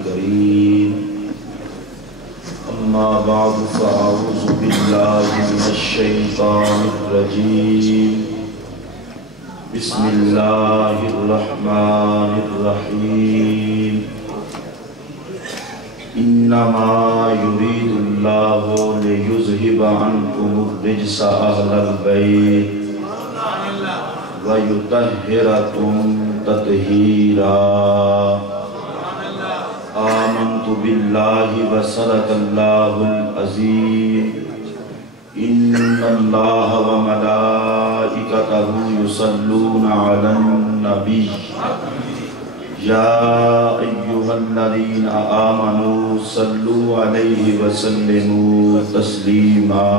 الكريم أما بعد فأعوذ بالله من الشيطان الرجيم بسم الله الرحمن الرحيم إنما يريد الله ليذهب عنكم الرجس أهل البيت وَيُطَهِّرَكُمْ تَطْهِيرًا آمنت بالله وصدق الله العظيم إن الله وملائكته يصلون على النبي يا أيها الذين آمنوا صلوا عليه وسلموا تسليما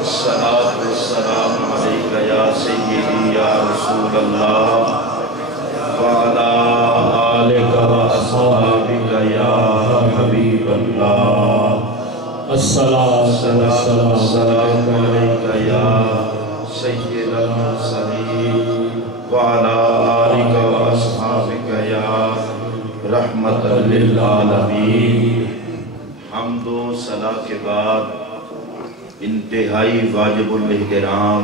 الصلاة والسلام عليك يا سيدي يا رسول الله وعلى آلك وأصحابك يا حبيب الله الصلاة والسلام عليك يا سيد المرسلين وعلى آلك وأصحابك يا رحمة للعالمين حمد و صلاة کے بعد انتہائی واجب الاحترام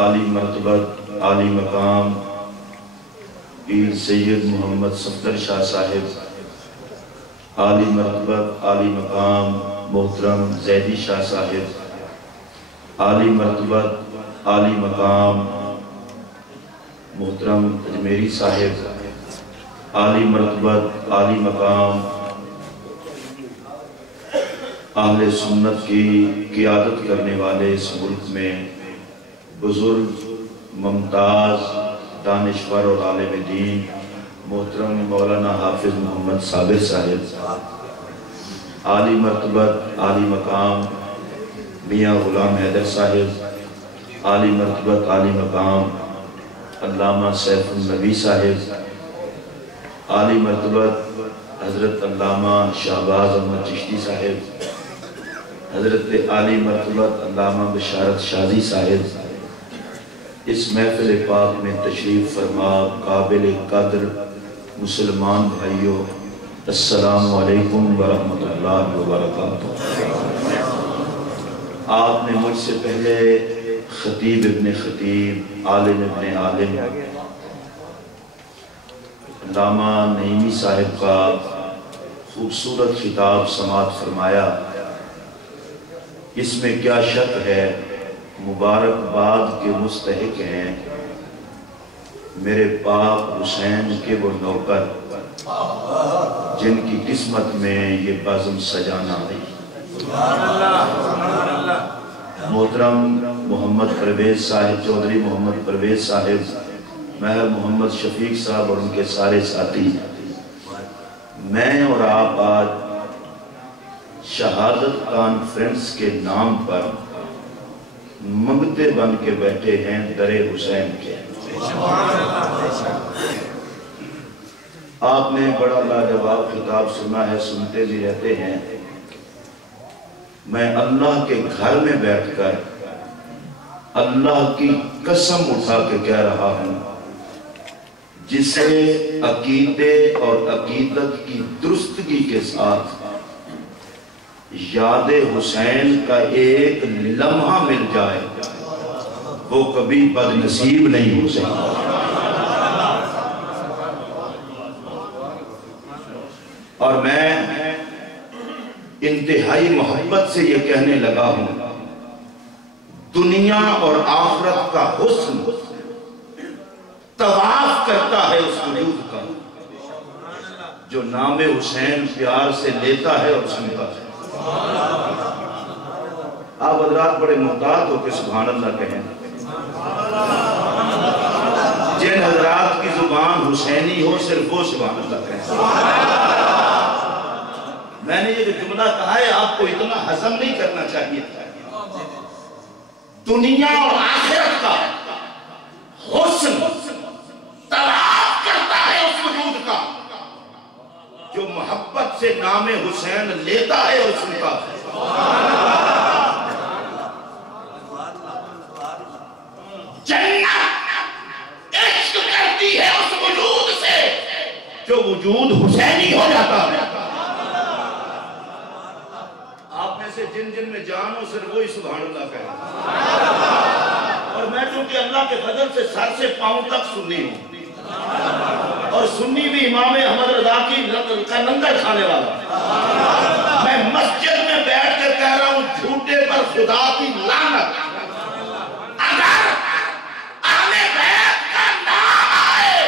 عالی مرتبت عالی مقام پیر سید محمد صفدر شاہ صاحب، عالی مرتبت عالی مقام محترم زیدی شاہ صاحب، عالی مرتبت عالی مقام محترم اجمیری صاحب، عالی مرتبت عالی مقام اہل سنت کی قیادت کرنے والے اس ملک میں بزرگ ممتاز دانشور اور عالم دین محترم مولانا حافظ محمد صابر صاحب، عالی مرتبت عالی مقام میاں غلام حیدر صاحب، عالی مرتبت عالی مقام علامہ سیف النبی صاحب، عالی مرتبت حضرت علامہ شہباز احمد چشتی صاحب، حضرت عالی مرتبت علامہ بشارت شازی صاحب، اس محفل پاک میں تشریف فرما قابل قدر مسلمان بھائیو، السلام علیکم ورحمۃ اللہ وبرکاتہ۔ آپ نے مجھ سے پہلے خطیب ابن خطیب، عالم ابن عالم، علامہ نعیمی صاحب کا خوبصورت خطاب سماعت فرمایا۔ اس میں کیا شک ہے، مبارکباد کے مستحق ہیں میرے پاک حسین کے وہ نوکر جن کی قسمت میں یہ بزم سجانا ہے۔ محترم محمد پرویز صاحب، چودھری محمد پرویز صاحب، مہر محمد شفیق صاحب اور ان کے سارے ساتھی، میں اور آپ آج شہادت کانفرنس کے نام پر منگتے بن کے بیٹھے ہیں در حسین کے۔ آپ نے بڑا لاجواب خطاب سنا ہے، سنتے بھی رہتے ہیں۔ میں اللہ کے گھر میں بیٹھ کر اللہ کی قسم اٹھا کے کہہ رہا ہوں، جسے عقیدے اور عقیدت کی درستگی کے ساتھ یاد حسین کا ایک لمحہ مل جائے وہ کبھی بد نصیب نہیں ہو سکتا۔ اور میں انتہائی محبت سے یہ کہنے لگا ہوں، دنیا اور آخرت کا حسن طواف کرتا ہے اس وجود کا جو نام حسین پیار سے لیتا ہے اور سنتا ہے۔ آپ حضرات بڑے محتاط ہو کہ سبحان اللہ کہیں۔ جن حضرات کی زبان حسینی ہو صرف وہ سبحان اللہ کہیں۔ میں نے یہ جو جملہ کہا ہے آپ کو اتنا ہضم نہیں کرنا چاہیے تھا۔ دنیا اور آخرت کا حسن طواف کرتا ہے اس وجود کا جو محبت سے نام حسین لیتا ہے اور سنتا ہے۔ جنت عشق کرتی ہے اس وجود سے جو وجود حسینی ہو جاتا ہے۔ آپ میں سے جن جن میں جان ہو صرف وہی سبحان اللہ کہیں۔ اور میں چونکہ اللہ کے فضل سے سر سے پاؤں تک سنی ہوں، اور سنی بھی امام احمد رضا کا لنگر کھانے والا، میں مسجد میں بیٹھ کر کہہ رہا ہوں جھوٹے پر خدا کی لعنت۔ اگر اہل بیت کا نام آئے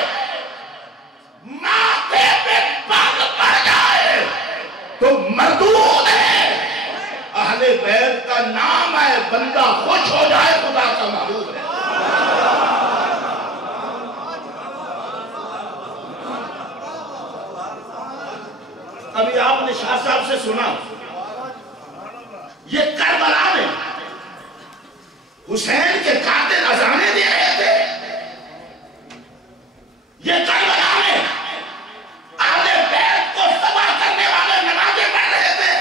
ماتھے پہ پگ پڑ جائے تو مردود ہے، اہل بیت کا نام آئے بندہ خوش ہو جائے خدا کا محبوب ہے۔ ابھی آپ نے شاہ صاحب سے سنا یہ کربلا میں حسین کے قاتل اذانیں دے رہے تھے، یہ کربلا میں اہل بیت کو ذبح کرنے والے نمازیں پڑھ رہے تھے،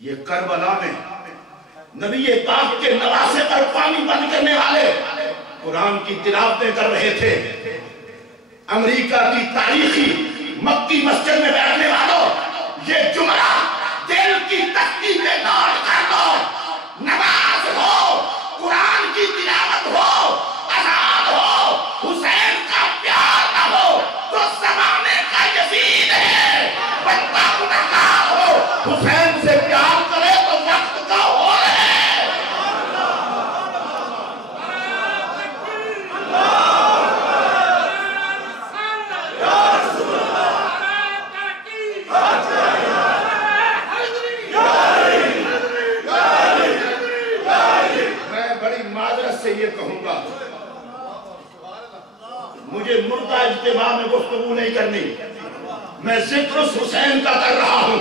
یہ کربلا میں نبی پاک کے نواسے پر پانی بند کرنے والے قرآن کی تلاوتیں کر رہے تھے۔ امریکہ کی تاریخی مکی مسجد میں بیٹھنے والوں یہ جملہ دل کی تختی پہ نوٹ کر دو، نماز ہو، قرآن کی تلاوت ہو، اذان ہو، حسین کا پیار نہ ہو تو زمانے کا یزید ہے، بندہ گنہگار ہو حسین سے پیار کرے تو وقت کا ہو ہے۔ یہ کہوں گا مجھے مردہ اجتماع میں گفتگو نہیں کرنی، میں ذکر اس حسین کا کر رہا ہوں۔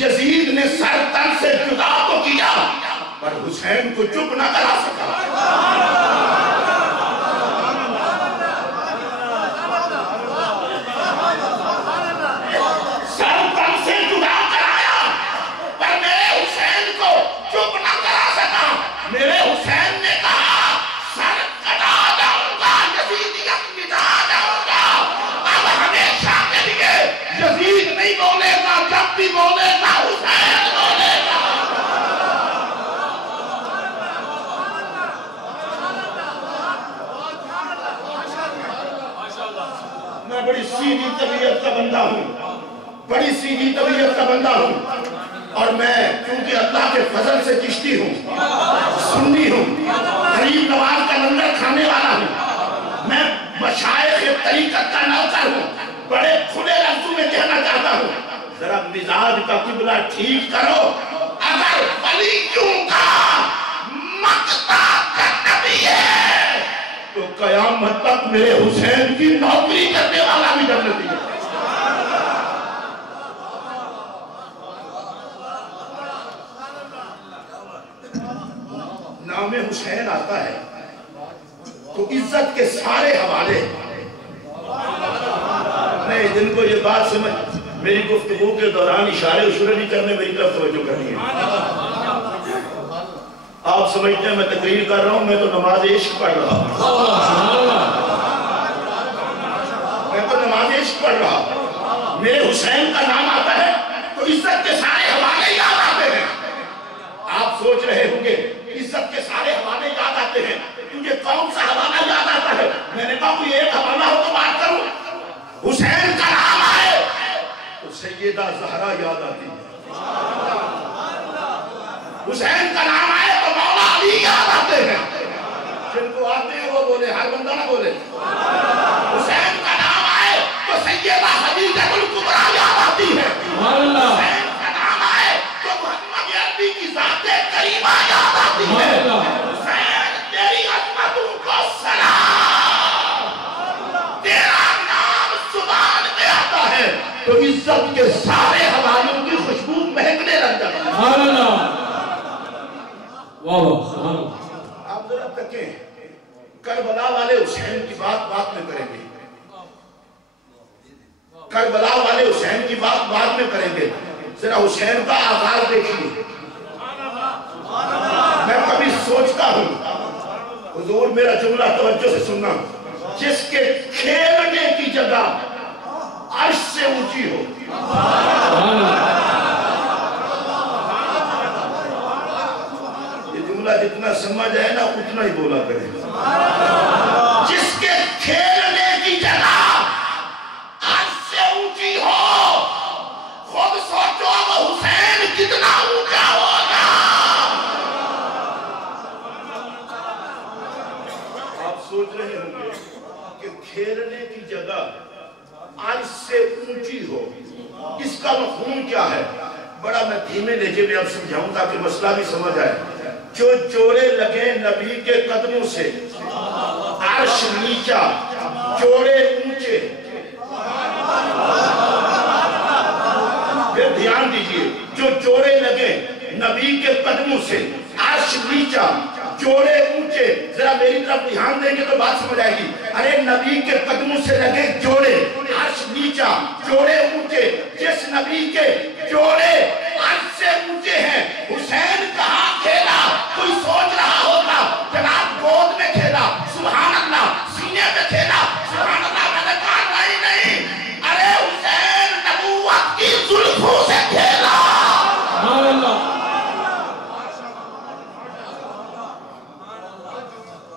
یزید نے سر تن سے جدا تو کیا پر حسین کو چپ نہ کرا سکا۔ سر تن سے جدا کرایا پر میرے حسین کو چپ نہ کرا سکا۔ میرے حسین نے کہا سر کٹا جاؤں گا، یزیدیت مٹا جاؤں گا، اب ہمیشہ کے لیے یزید نہیں بولے گا، جب بھی بولے گا حسین بولے گا۔ میں بڑی سیدھی طبیعت کا بندہ ہوں، بڑی سیدھی طبیعت کا بندہ ہوں، اور میں کیونکہ اللہ کے فضل سے چشتی ہوں، سنی ہوں، غریب نواز کا لنگر کھانے والا ہوں، میں مشائخ طریقت کا نوکر ہوں، بڑے کھلے لفظوں میں کہنا چاہتا ہوں ذرا مزاج کا قبلہ ٹھیک کرو۔ اگر ولیوں کا مقتا کا نبی ہے تو قیامت تک میرے حسین کی نوکری کرنے والا بھی جنتی ہے۔ نام حسین آتا ہے تو عزت کے سارے حوالے، میں جن کو یہ بات سمجھ میری گفتگو کے دوران اشارے اشارے نہیں کرنے، میری طرف توجہ کرنی ہے۔ آپ سمجھتے ہیں میں تقریر کر رہا ہوں، میں تو نماز عشق پڑھ رہا ہوں، میں تو نماز عشق پڑھ رہا ہوں۔ میرے حسین کا نام آتا ہے تو عزت کے سارے حوالے یاد آتے ہیں۔ آپ سوچ رہے ہوں گے عزت کے سارے حوالے یاد آتے ہیں، تجھے کون سا حوالہ یاد آتا ہے؟ میں نے کہا کوئی ایک حوالہ ہو تو بات کروں۔ حسین کا نام آئے تو سیدہ زہرا یاد آتی ہے، حسین کا نام آئے تو مولا علی یاد آتے ہیں، جن کو آتے ہیں وہ بولے، ہر بندہ نہ بولے۔ حسین کا نام آئے تو سیدہ خدیجہ الکبریٰ یاد آتی ہے، حسین کا نام آئے تو محمد عربی کی ذات کریمہ یاد آتی ہے۔ حسین تیری عظمتوں کو سلام، تیرا نام زبان پہ آتا ہے تو عزت کے سارے حوالوں کی خوشبو مہکنے لگ جاتی ہے۔ آپ ذرا تکیں، کربلا والے حسین کی بات میں کریں گے، کربلا والے حسین کی بات میں کریں گے۔ ذرا حسین کا آغاز دیکھیے۔ میں کبھی سوچتا ہوں، حضور میرا جملہ توجہ سے سننا، جس کے کھیلنے کی جگہ عرش سے اونچی ہو. یہ جملہ جتنا سمجھ آئے نا اتنا ہی بولا کرے. جس کے کھیلنے کی جگہ عرش سے اونچی ہو. خود سوچو وہ حسین کتنا اونچا ہوگا. آپ سوچ رہے ہوں گے کہ کھیلنے کی جگہ عرش سے اونچی ہو، اس کا مفہوم کیا ہے؟ بڑا میں دھیمے لہجے میں اب سمجھاؤں تاکہ مسئلہ بھی سمجھ آئے. جو جوڑے لگے نبی کے قدموں سے، عرش نیچا جوڑے اونچے. پھر دھیان دیجئے، جو جوڑے لگے نبی کے قدموں سے، عرش نیچا جوڑے اونچے. ذرا میری طرف دھیان دیں گے تو بات سمجھ آئے گی. ارے نبی کے قدموں سے لگے جوڑے، عرش نیچا جوڑے اونچے. جس نبی کے جوڑے عرش سے اونچے ہیں، حسین کہاں کھیلا؟ کوئی سوچ رہا ہوگا جناب گود میں کھیلا، سبحان اللہ، سینے میں کھیلا، سبحان اللہ. میں نے کہا نہیں. ارے حسین نبوت کی زلفوں سے کھیلا. سبحان اللہ.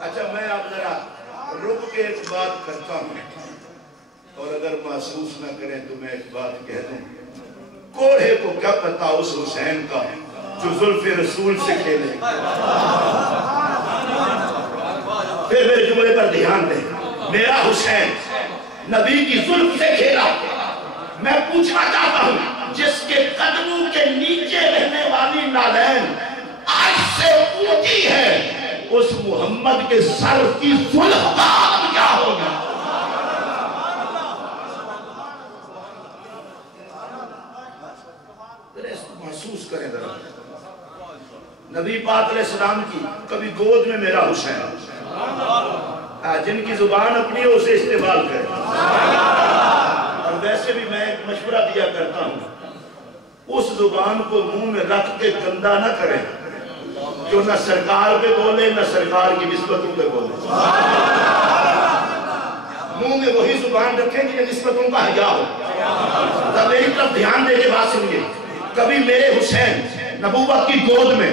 اچھا میں اب ذرا رک کے ایک بات کرتا ہوں، اور اگر محسوس نہ کریں تو میں ایک بات کہہ دوں. کوڑے کو کیا پتا اس حسین کا جو زلف رسول سے کھیلے. پھر میرے جملے پر دھیان دیں. میرا حسین نبی کی زلف سے کھیلا. میں پوچھنا چاہتا ہوں، جس کے قدموں کے نیچے رہنے والی نالین عرش سے اونچی ہے، اس محمد کے سر کی زلف کا عالم کیا ہوگا؟ محسوس کریں ذرا. نبی پاک علیہ السلام کی کبھی گود میں میرا حسین، جن کی زبان اپنی ہے اسے استعمال کریں. اور ویسے بھی میں ایک مشورہ دیا کرتا ہوں، اس زبان کو منہ میں رکھ کے گندا نہ کریں جو نہ سرکار پہ بولے نہ سرکار کی نسبتوں پہ بولے. منہ میں وہی زبان رکھیں کہ نسبتوں کا حیا ہو. تب میری طرف دھیان دے کے بات سنیے. کبھی میرے حسین نبوت کی گود میں،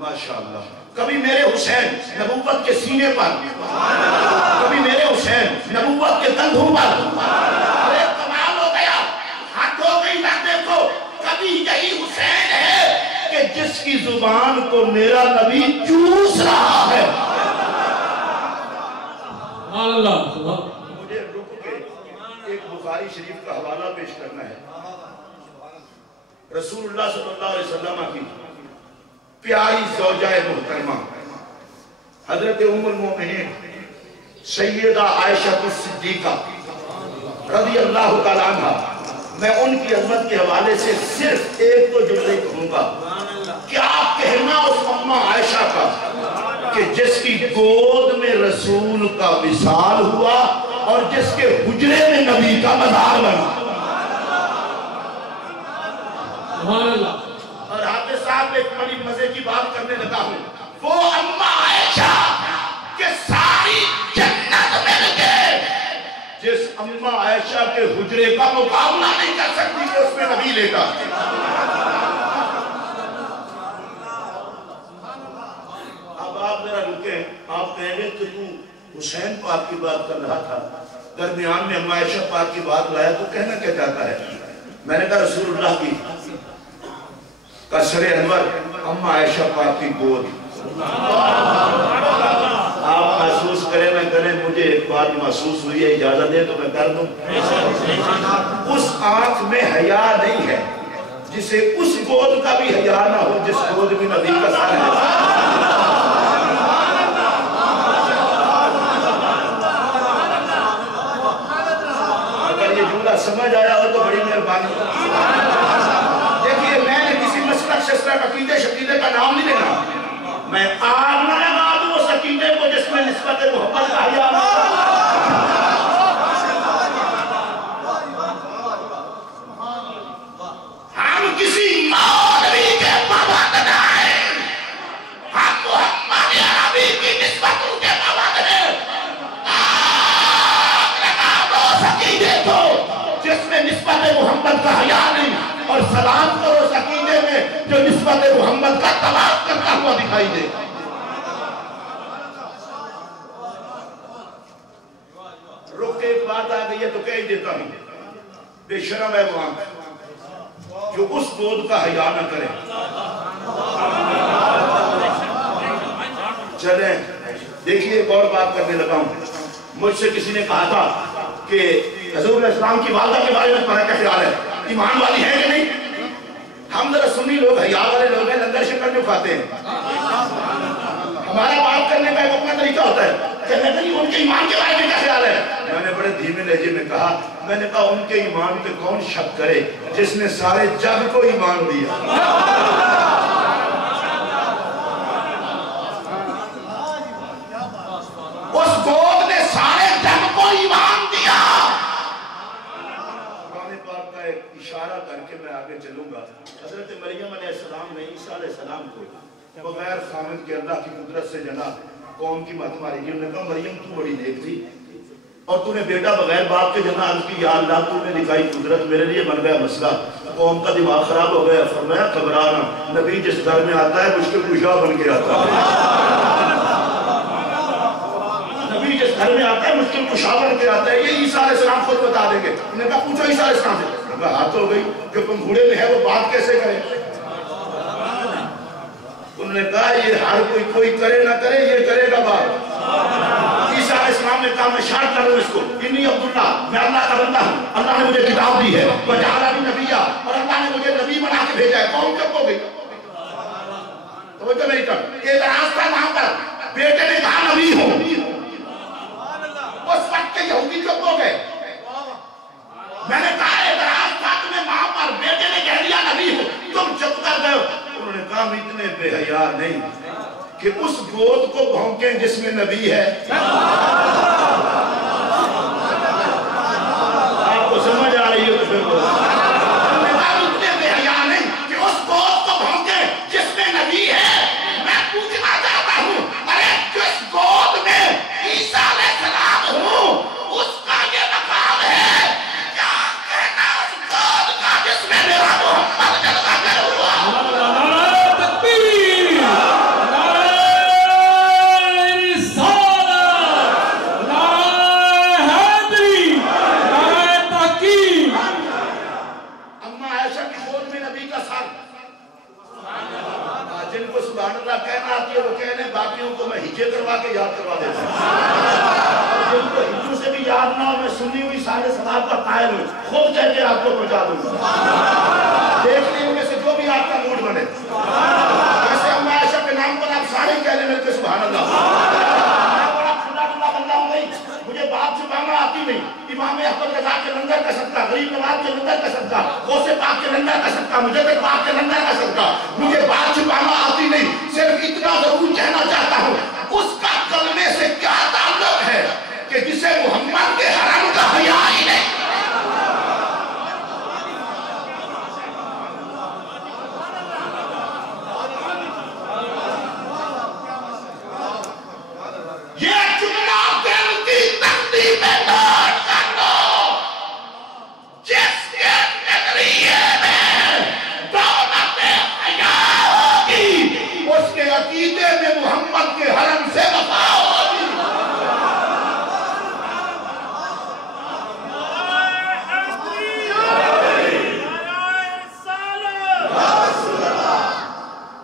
ماشاءاللہ، کبھی میرے حسین نبوت کے سینے پر، کبھی میرے حسین نبوت کے کندھوں پر. ارے کمال ہو گیا، حد ہو گئی. نہ دیکھو کبھی یہی حسین ہے کہ جس کی زبان کو میرا نبی چوس رہا ہے. مجھے رک کے ایک بخاری شریف کا حوالہ پیش کرنا ہے. رسول اللہ صلی اللہ علیہ وسلم کی پیاری زوجہ محترمہ حضرت ام المومنین سیدہ عائشہ الصدیقہ رضی اللہ تعالیٰ عنہ. میں ان کی عظمت کے حوالے سے صرف ایک تو جملے کہوں گا. کیا کہنا اس اماں عائشہ کا کہ جس کی گود میں رسول کا وصال ہوا اور جس کے حجرے میں نبی کا مزار بنا. اور حافظ صاحب ایک بڑی مزے کی بات کرنے لگا ہوں. وہ اماں عائشہ کہ ساری جنت مل گئے، جس اماں عائشہ کے حجرے کا مقابلہ نہیں کر سکتی کہ اس میں نبی لیتا. اب آپ ذرا رکیں. آپ کہیں گے کہ تو حسین پاک کی بات کر رہا تھا، درمیان میں اماں عائشہ پاک کی بات لایا تو کہنا کیا چاہتا ہے؟ میں نے کہا رسول اللہ کی قصر انور اماں عائشہ پاک کی گود. آپ محسوس کریں نہ کریں، مجھے ایک بات محسوس ہوئی ہے، اجازت دے تو میں کر دوں. اس آنکھ میں حیا نہیں ہے جسے اس گود کا بھی حیا نہ ہو جس گود میں نبی کا سر ہے. اگر یہ جملہ سمجھ آیا ہو تو بڑی مہربانی. دیکھیے میں نے کسی مسلک شسلک عقیدے شقیدے کا نام نہیں لینا. میں آگ نہ لگا دوں اس عقیدے کو جس میں نسبت محبت کا حیا نہ ہو. ہم کسی مولوی کے پابند ہیں، ہم محمد عربی کی نسبتوں کے پابند ہیں. نسبت محمد کا حیا نہیں، اور سلام کرو اس عقیدے میں جو نسبت محمد کا طواف کرتا ہوا دکھائی دے. رک کے ایک بات آ گئی ہے تو کہہ ہی دیتا ہوں، بے شرم ہے وہاں جو اس گود کا حیا نہ کرے. چلیں دیکھیے ایک اور بات کرنے لگا ہوں. مجھ سے کسی نے کہا تھا کہ حضور علیہ السلام کی والدہ کے بارے میں تمہارا کیا خیال ہے، ایمان والی ہے کہ نہیں؟ ہم ذرا سنی لوگ حیا والے لوگ ہیں، لنگر شکر جو کھاتے ہیں. ہمارا بات کرنے کا ایک اپنا طریقہ ہوتا ہے، کہنے کہ ان کے ایمان کے بارے میں کیا خیال ہے. میں نے بڑے دھیمے لہجے میں کہا، میں نے کہا ان کے ایمان پہ کون شک کرے جس نے سارے جگ کو ایمان دیا. اس گود نے سارے جگ کو ایمان دیا. قرآن پاک کا ایک اشارہ کر کے میں آگے چلوں گا. حضرت مریم علیہ السلام نے عیسیٰ علیہ السلام کو بغیر خامد کے اللہ کی قدرت سے جنا قوم کی مت ماری گئی. انہوں نے کہا مریم تو بڑی نیک تھی اور تو نے بیٹا بغیر باپ کے جنا. عرض کی یا اللہ تو نے دکھائی قدرت، میرے لیے بن گیا مسئلہ. قوم کا دماغ خراب ہو گیا. فرمایا گھبرانا، نبی جس گھر میں آتا ہے مشکل کشا بن کے آتا ہے. نبی جس گھر میں آتا ہے مشکل کشا بن کے آتا ہے. یہ عیسیٰ علیہ السلام خود بتا دیں گے. انہوں نے کہا پوچھو عیسیٰ علیہ السلام سے. انہوں نے کہا ہاتھ ہو گئی جو پنگھوڑے میں ہے وہ بات کیسے کرے. انہوں نے کہا یہ ہر کوئی کرے نہ کرے یہ کرے گا بات. عیسیٰ علیہ السلام نے کہا میں شرط کر رہا ہوں اس کو، انی عبداللہ، میں اللہ کا بندہ ہوں، اللہ نے مجھے کتاب دی ہے، وجعلنی نبیّا، اور اللہ نے مجھے نبی بنا کے بھیجا ہے. قوم چپ ہو گئی. توجہ میری طرف، اعتراض تھا وہاں پر. بیٹے نے کہا نبی ہوں. اس وقت کے یہودی چپ ہو گئے. میں نے کہا اعتراض تھا تمہیں وہاں پر، بیٹے نے کہہ دیا نبی ہوں، تم چپ کر گئے. انہوں نے کہا ہم اتنے بے حیا نہیں کہ اس گود کو بھونکیں جس میں نبی ہے. آپ کو سمجھ آ رہی ہے تو پھر انہوں نے کہا اتنے بے حیا نہیں کہ اس گود کو بھونکیں جس میں نبی ہے. میں پوچھنا چاہتا ہوں، ارے جس گود میں عیسیٰ علیہ السلام ہوں اس کا یہ مقام ہے، کیا کہنا اس گود کا جس میں میرا محمد جلوہ گر ہوا. جن کو سبحان اللہ کہنا آتی ہے وہ کہنے، باقیوں کو میں ہجے کروا کے یاد کروا دیتا ہوں. جن کو ہجوں سے بھی یاد نہ ہو میں سنی ہوئی سارے ثواب کا قائل ہوں، خود کہہ کے آپ کو پہنچا دوں گا. دیکھ لیں ان میں سے جو بھی آپ کا موڈ بنے. ایسے ہم عائشہ کے نام پر آپ سارے کہنے ملتے سبحان اللہ. میں بڑا کھلا کھلا بندہ ہوں نہیں، مجھے بات چھپانا آتی نہیں. امام احمد رضا کے لنگر کا صدقہ، غریب نواز کے لنگر کا صدقہ، غوث پاک کے لنگر کا صدقہ، مجدد پاک کے لنگر کا صدقہ، مجھے بات چھپانا آتی نہیں. صرف اتنا ضرور کہنا چاہتا ہوں، اس کا کلمے سے کیا تعلق ہے کہ جسے محمد کے حرم کا حیا ہی نہیں. یہ جملہ دل کی تختی میں نوٹ کر لو. جس کے نظریے میں دولت حیا ہوگی اس کے عقیدے میں محمد کے حرم سے وفا ہوگی.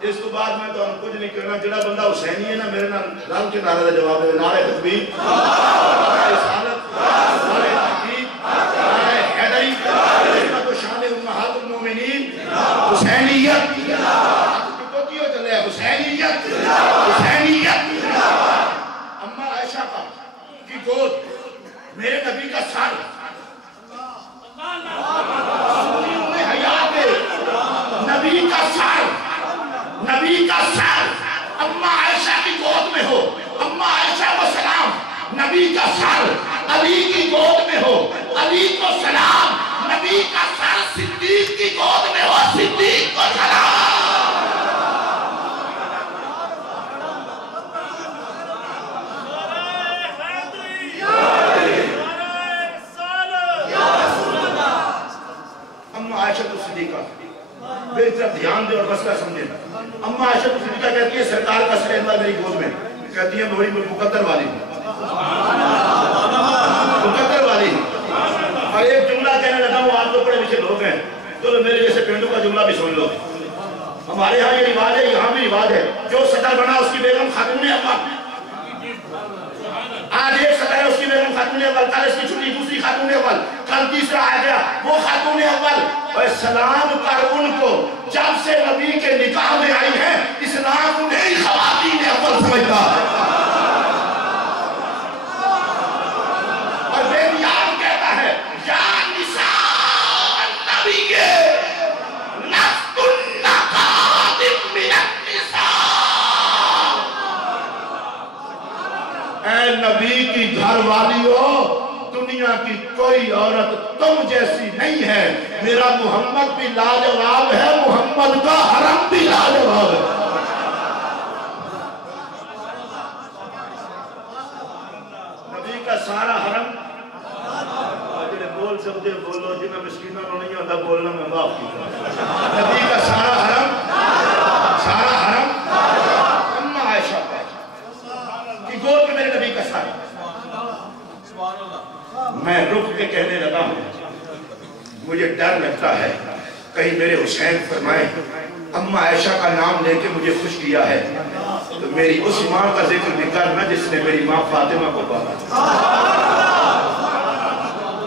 اس کو بعد میں تو کچھ نہیں کرنا. جڑا بندہ حسینی ہے نا میرے نال رل کے نعرے کا جواب دے. نعرہ تکبیر، نعرہ رسالت، نعرہ تحقیق، نعرہ حیدری، عظمت و شان امہات المومنین، حسینیت. کوتی ہو چلے حسینیت، حسینیت. اماں عائشہ کی گود، میرے نبی کا سر، حیات نبی کا سر، نبی کا سر اماں عائشہ کی گود میں ہو. اماں عائشہ کو سلام، نبی کا سر علی کی گود میں ہو. علی کو سلام، نبی کا سر صدیق کی گود میں ہو. صدیق کو سلام. کہتی ہیں بڑی مقدر والی مقدر والی. اور ایک جملہ کہنے لگا ہوں, آپ تو پڑھے لکھے لوگ ہیں تو میرے جیسے پینڈو کا جملہ بھی سن لو. ہمارے ہاں یہ رواج ہے, یہاں بھی رواج ہے, جو صدر بنا اس کی بیگم خاتون اول. آج ایک صدر ہے, اس کی بیگم خاتون اول, کل اس کی چھٹی دوسری خاتون اول, کل تیسرا آ گیا وہ خاتون اول. اور سلام کر ان کو, جب سے نبی کے نکاح میں آئی ہیں اسلام انہیں خواتین اول سمجھتا ہے. اور بے نیاز کہتا ہے یا نساء النبی لستن خادم من النساء. اے نبی کی گھر والیوں, دنیا کی کوئی عورت تم جیسی نہیں ہے. میرا محمد بھی لاجواب ہے, محمد کا حرم بھی لاجواب ہے. نبی کا سارا حرم, جنہیں بول سکتے بولو, جنہیں مسکینہ رو نہیں ہوتا بولنا میں معاف کیتا. نبی کا سارا حرم اماں عائشہ کی گود میں میرے نبی کا سارا. میں رک کے کہنے لگا ہوں, مجھے ڈر لگتا ہے کہیں میرے حسین فرمائے اماں عائشہ کا نام لے کے مجھے خوش کیا ہے تو میری اس ماں کا ذکر بھی کرنا جس نے میری ماں فاطمہ کو پالا.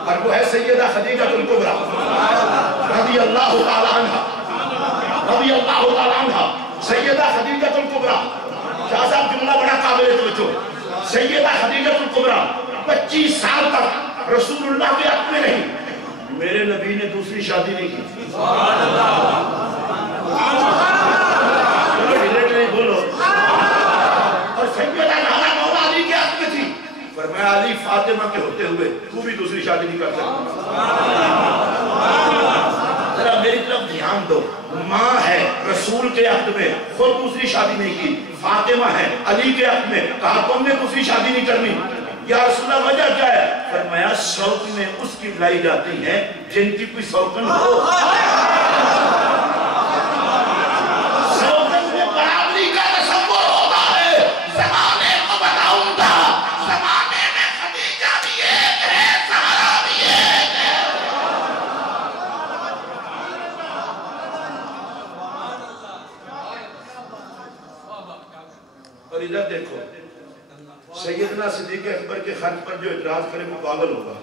اور وہ ہے سیدہ خدیجہ الکبریٰ رضی اللہ تعالی عنہ. سیدہ خدیجہ الکبریٰ, شاہ صاحب جملہ بڑا قابل توجہ. سیدہ خدیجہ الکبریٰ 25 سال تک رسول اللہ کے حق میں نہیں. میرے نبی نے دوسری شادی نہیں کی. بولو. اور سیدہ نانا مولا علی کے حق میں تھی. فرمایا علی فاطمہ کے ہوتے ہوئے تو بھی دوسری شادی نہیں کر سکتا. ذرا میری طرف دھیان دو, ماں ہے رسول کے حق میں, خود دوسری شادی نہیں کی. فاطمہ ہے علی کے حق میں, کہا تم نے دوسری شادی نہیں کرنی. یا رسول اللہ وجہ کیا ہے؟ فرمایا شوقیں اس کی لائی جاتی ہیں جن کی کوئی شوقن ہو. شوقن میں برابری کا تصور ہوتا ہے. زمانے کو بتاؤں گا, زمانے میں خدیجہ بھی ایک ہے, سہرا بھی ایک ہے. اور ادھر دیکھو, سیدنا صدیق اکبر کے خط پر جو اعتراض کرے وہ پاگل ہوگا.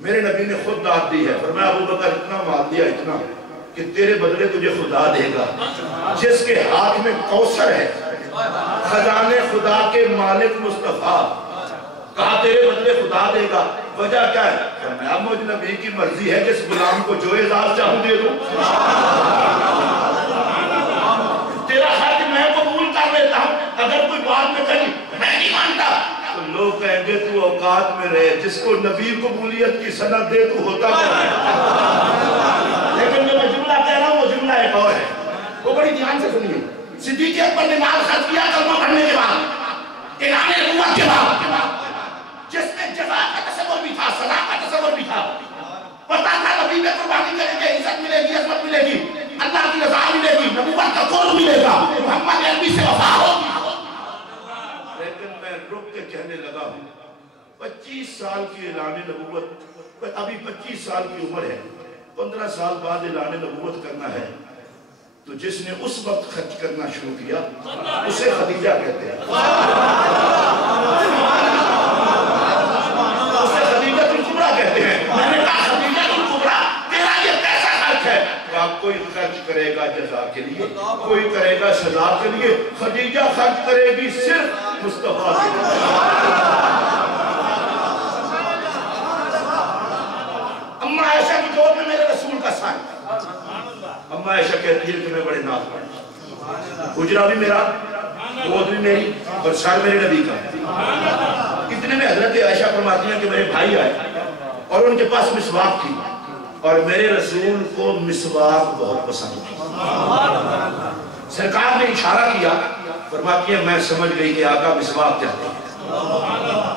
میرے نبی نے خود داد دی ہے, فرمایا ابو بکر اتنا مال دیا اتنا کہ تیرے بدلے تجھے خدا دے گا جس کے ہاتھ میں کوثر ہے, خزانے خدا کے مالک مصطفیٰ. کہا تیرے بدلے خدا دے گا, وجہ کیا ہے؟ فرمایا مجھ نبی کی مرضی ہے جس غلام کو جو اعزاز چاہوں دے دوں. تیرا خط میں قبول کر لیتا ہوں, اگر کوئی بات میں کہیں میں نہیں مانتا تو لوگ کہیں گے تو اوقات میں رہے, جس کو نبی قبولیت کی سند دے تو ہوتا کیا ہے. لیکن جو میں جملہ کہہ رہا ہوں وہ جملہ ایک اور ہے, وہ بڑی دھیان سے سنیے. صدیق اکبر نے مال خرچ کیا کلمہ پڑھنے کے بعد, اعلان نبوت کے بعد, جس میں جزا کا تصور بھی تھا, سزا کا تصور بھی تھا. پتہ تھا نبی میں قربانی کریں گے, عزت ملے گی, عظمت ملے گی, اللہ کی رضا ملے گی, نبوت کا قرب ملے گا, محمد عربی سے وفا ہوگی. لیکن میں رک کے کہنے لگا ہوں 25 سال کی اعلان نبوت, ابھی 25 سال کی عمر ہے, 15 سال بعد اعلان نبوت کرنا ہے تو جس نے اس وقت خرچ کرنا شروع کیا اسے خدیجہ کہتے ہیں. اسے خدیجہ الکبریٰ کہتے ہیں. میں نے کہا خدیجہ الکبریٰ تیرا یہ کیسا خرچ ہے؟ کوئی خرچ کرے گا جزا کے لیے, کوئی کرے گا سزا کے لیے, خدیجہ خرچ کرے گی صرف مصطفیٰ کے لیے. اماں عائشہ کی گود میں میرے رسول کا سائن. اماں عائشہ کہتی ہے کہ میں بڑے ناز پڑھا, حجرہ بھی میرا, گود بھی میری, اور سر میرے نبی کا. اتنے میں حضرت عائشہ فرماتی ہیں کہ میرے بھائی آئے اور ان کے پاس مسواک تھی, اور میرے رسول کو مسواک بہت پسند تھی. سرکار نے اشارہ کیا, فرماتی ہے میں سمجھ گئی کہ آقا مسواک چاہتے ہیں.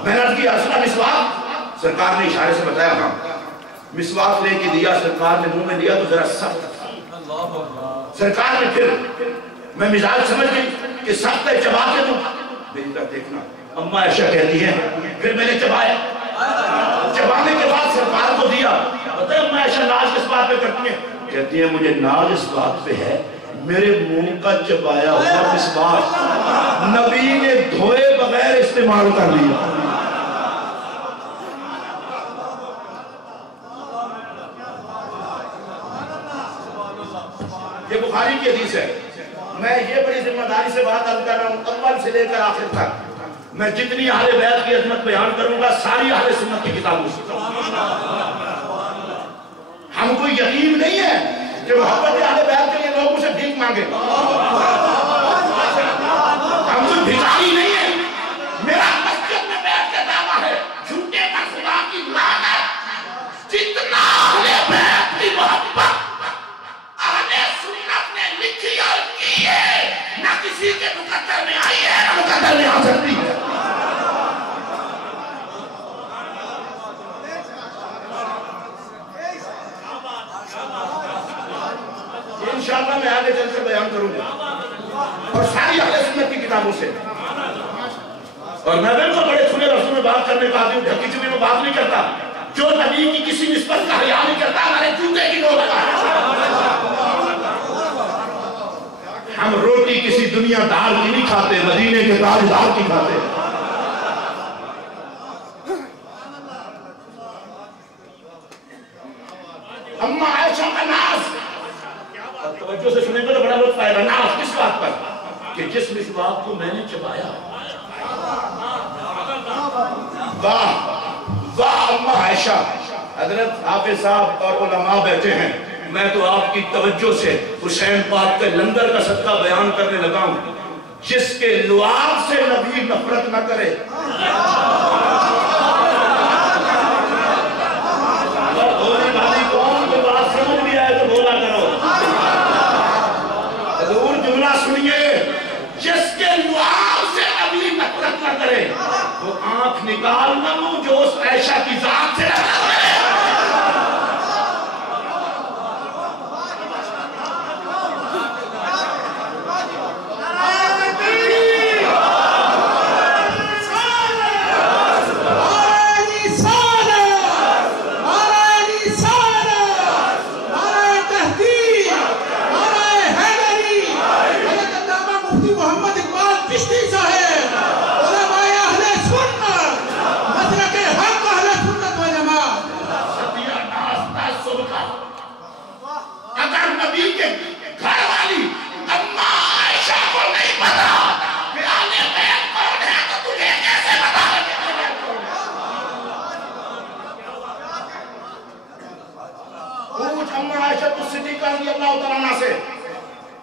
میں نے عرض کیا رسول اللہ مسواک؟ سرکار نے اشارے سے بتایا ہاں. مسواک لے کے دیا, سرکار نے منہ میں دیا تو ذرا سخت تھا. سرکار نے پھر, میں مزاج سمجھ گئی کہ سخت ہے چبا کے دوں, بیٹا دیکھنا، اما عائشہ کہتی ہیں پھر میں نے چبایا، چبانے کے بعد سرکار کو دیا. پتہ ہے اما عائشہ ناز کس بات پہ کرتی ہیں؟ کہتی ہیں مجھے ناز اس بات پہ ہے میرے منہ کا چبایا ہوا مسواک نبی نے دھوئے بغیر استعمال کر لیا. یہ بخاری کی حدیث ہے. میں یہ بڑی ذمہ داری سے بات عرض کر رہا ہوں، اول سے لے کر آخر تک میں جتنی اہل بیت کی عظمت بیان کروں گا ساری اہل سنت کی کتابوں سے. ہم کو یقین نہیں ہے کہ محبت اہل بیت کے لیے لوگوں سے بھیک مانگے. ہم کوئی بھکاری نہیں ہے. میرا مسجد میں بیٹھ کے دعویٰ ہے جھوٹے پر خدا کی لعنت. جتنا اہل بیت کی محبت نہ کسی کے مقدر میں آئی ہے نہ مقدر میں آ سکتی ہے. انشاءاللہ میں آگے چل کر بیان کروں گا اور ساری اہل سنت کی کتابوں سے. اور میں بالکل بڑے کھلے لفظوں میں بات کرنے کا آدمی ہوں، ڈھکی چپی میں بات نہیں کرتا. جو نبی کی کسی نسبت کا حیا نہیں کرتا ہمارے جوتے کی نوک کا ہے. ہم روٹی کسی دنیا دار کی نہیں کھاتے، مدینے کے تاجدار کی کھاتے. اما عائشہ کا ناز، اور توجہ سے سنیں گے تو بڑا لطف آئے گا. ناز کس بات پر؟ کہ جس مسواک کو میں نے چبایا. واہ واہ اما عائشہ. حضرت حافظ صاحب اور علماء بیٹھے ہیں، میں تو آپ کی توجہ سے حسین پاک کے لنگر کا صدقہ بیان کرنے لگا ہوں. جس کے لعاب سے نبی نفرت نہ کرے. اگر بھولی بھالی قوم کو بات سمجھ بھی آئے تو بولا کرو. حضور جملہ سنیے، جس کے لعاب سے نبی نفرت نہ کرے وہ آنکھ نکال نہ لوں جو اس عائشہ کی ذات سے نفرت کرے.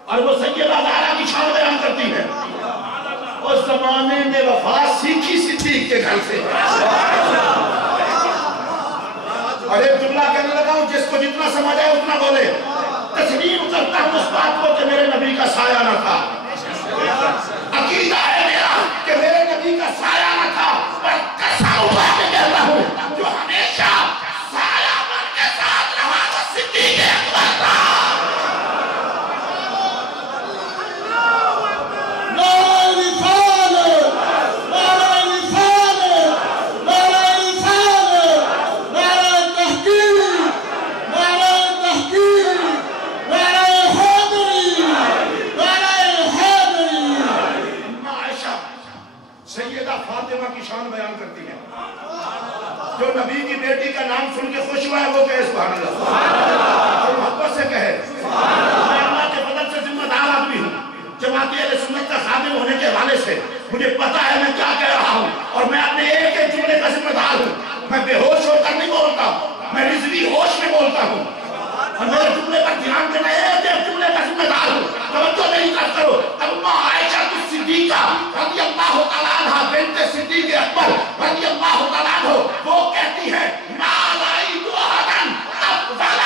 اور وہ سیدہ زہرا کی شان بیان کرتی ہے. اس زمانے میں وفا سیکھی صدیق کے گھر سے. اور ایک جملہ کہنے لگا ہوں جس کو جتنا سمجھ آئے اتنا بولے. تسلیم کرتا ہوں اس بات کو کہ میرے نبی کا سایہ نہ تھا. عقیدہ ہے میرا کہ میرے نبی کا سایہ نہ تھا، پر قسم اٹھا کے کہتا ہوں جو ہمیشہ سایہ بن کے ساتھ رہا وہ صدیق اکبر تھا. جو نبی کی بیٹی کا نام سن کے خوش ہوا ہے وہ کہے سبحان اللہ، اور محبت سے کہے. میں اللہ کے فضل سے ذمہ دار آدمی ہوں. جماعتی اہل سنت کا خادم ہونے کے حوالے سے مجھے پتا ہے میں کیا کہہ رہا ہوں، اور میں اپنے ایک ایک جملے کا ذمہ دار ہوں. میں بے ہوش ہو کر نہیں بولتا، میں رضوی ہوش میں بولتا ہوں. اور میرے جملے پر دھیان دینا ایک ایک جملے کا ذمہ دار ہوں. توجہ نہیں کرو. اما عائشہ صدیقہ رضی اللہ تعالیٰ عنہ بنت صدیق اکبر رضی اللہ تعالیٰ عنہ وہ کہتی ہے ما رأیت احدا افضل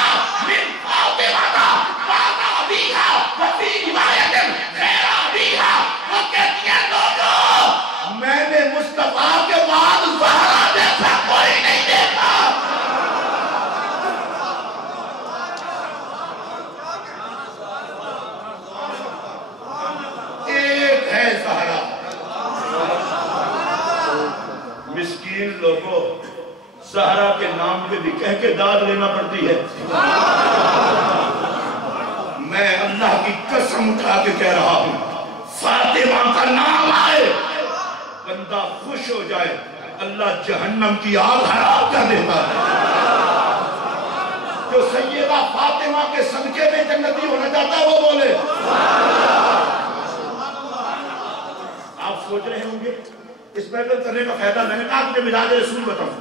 من فاطمہ بعد ابیہا وفی روایت غیر ابیہا. وہ کہتی ہے لوگوں میں نے مصطفیٰ کے بعد زہرا جیسا کوئی نہیں دیکھا. ایک ہے زہرا زہرا کے نام پہ بھی کہہ کے داد لینا پڑتی ہے. میں اللہ کی قسم اٹھا کے کہہ رہا ہوں فاطمہ کا نام آئے بندہ خوش ہو جائے اللہ جہنم کی آگ حرام کر دیتا ہے. جو سیدہ فاطمہ کے صدقے میں جنتی ہونا چاہتا ہے وہ بولے. آپ سوچ رہے ہوں گے اس محفل کرنے کا فائدہ. میں نے کہا مجھے مزاج رسول بتاؤں.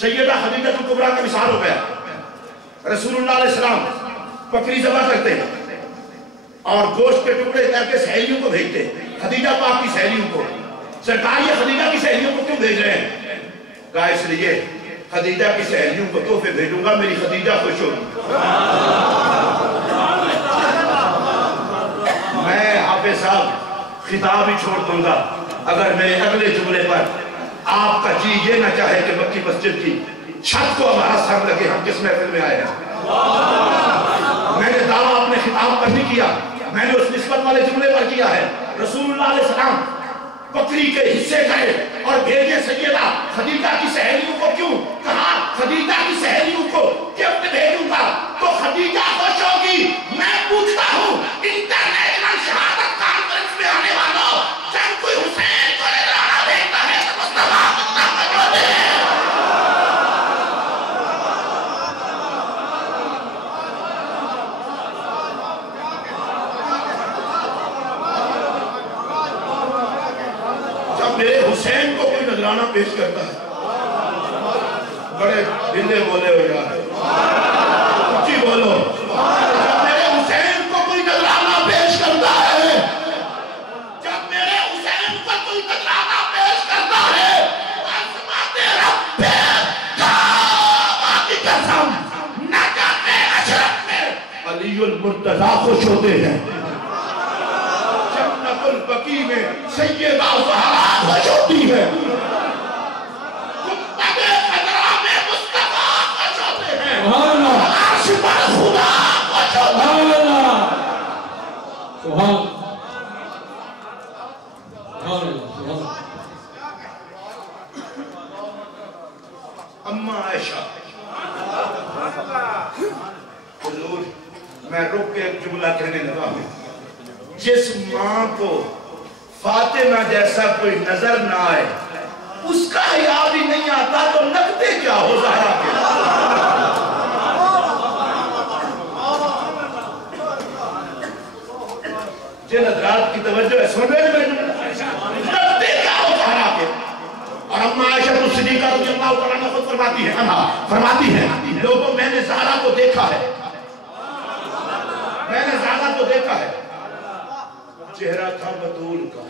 سیدہ خدیجہ کبریٰ کا مثال ہو گیا. رسول اللہ علیہ السلام بکری ذبح کرتے اور گوشت کے ٹکڑے کر کے سہیلیوں کو بھیجتے. خدیجہ پاک کی سہیلیوں کو. سرکار یہ خدیجہ کی سہیلیوں کو کیوں بھیج رہے ہیں؟ کہا اس لیے خدیجہ کی سہیلیوں کو تحفے بھیجوں گا میری خدیجہ خوش ہوگی. میں حافظ صاحب خطاب ہی چھوڑ دوں گا اگر میرے اگلے جملے پر آپ کا جی یہ نہ چاہے کہ مکی مسجد کی چھت کو ہمارا سر لگے ہم کس محفل میں آئے ہیں. میں نے دعویٰ اپنے خطاب پر نہیں کیا, میں نے اس نسبت والے جملے پر کیا ہے. رسول اللہ علیہ السلام بکری کے حصے گئے اور بھیجے سیدہ خدیجہ کی سہیلیوں کو. کیوں کہا خدیجہ کی سہیلیوں کو گفٹ بھیجوں گا تو خدیجہ خوش ہوگی. میں پوچھتا ہوں انٹرنیشنل شہادت کانفرنس میں آنے والوں جب کوئی حسین کو نذرانہ بھیجتا ہے تو مصطفیٰ کتنا موجود ہے. میرے حسین کو کوئی نذرانہ پیش کرتا ہے بڑے دلے بولے ہو یار اچھی بولو. جب میرے حسین کو کوئی نذرانہ پیش کرتا ہے, جب میرے حسین کو کوئی نذرانہ پیش کرتا ہے عظمت رب کعبہ کی قسم نجم اشرف میں علی المرتضیٰ خوش ہوتے ہیں. البقی میں سیدہ زہرا خوش ہوتی ہے. کتب خضرا میں مصطفیٰ خوش ہوتے ہیں. عرش پر خدا خوش ہوتا ہے. اماں عائشہ حضور میں رک کے ایک جملہ کہنے لگا ہوں. جس ماں کو فاطمہ جیسا کوئی نظر نہ آئے اس کا حیا بھی نہیں آتا تو لگتے کیا ہو زہرا کے. جن حضرات کی توجہ ہے سن رہے ہیں لگتے کیا ہو زہرا کے. اور اماں عائشہ صدیقہ رضی اللہ تعالیٰ عنہا خود فرماتی ہے لوگوں میں نے زہرا کو دیکھا ہے, میں نے زہرا کو دیکھا ہے. چہرہ تھا بطول کا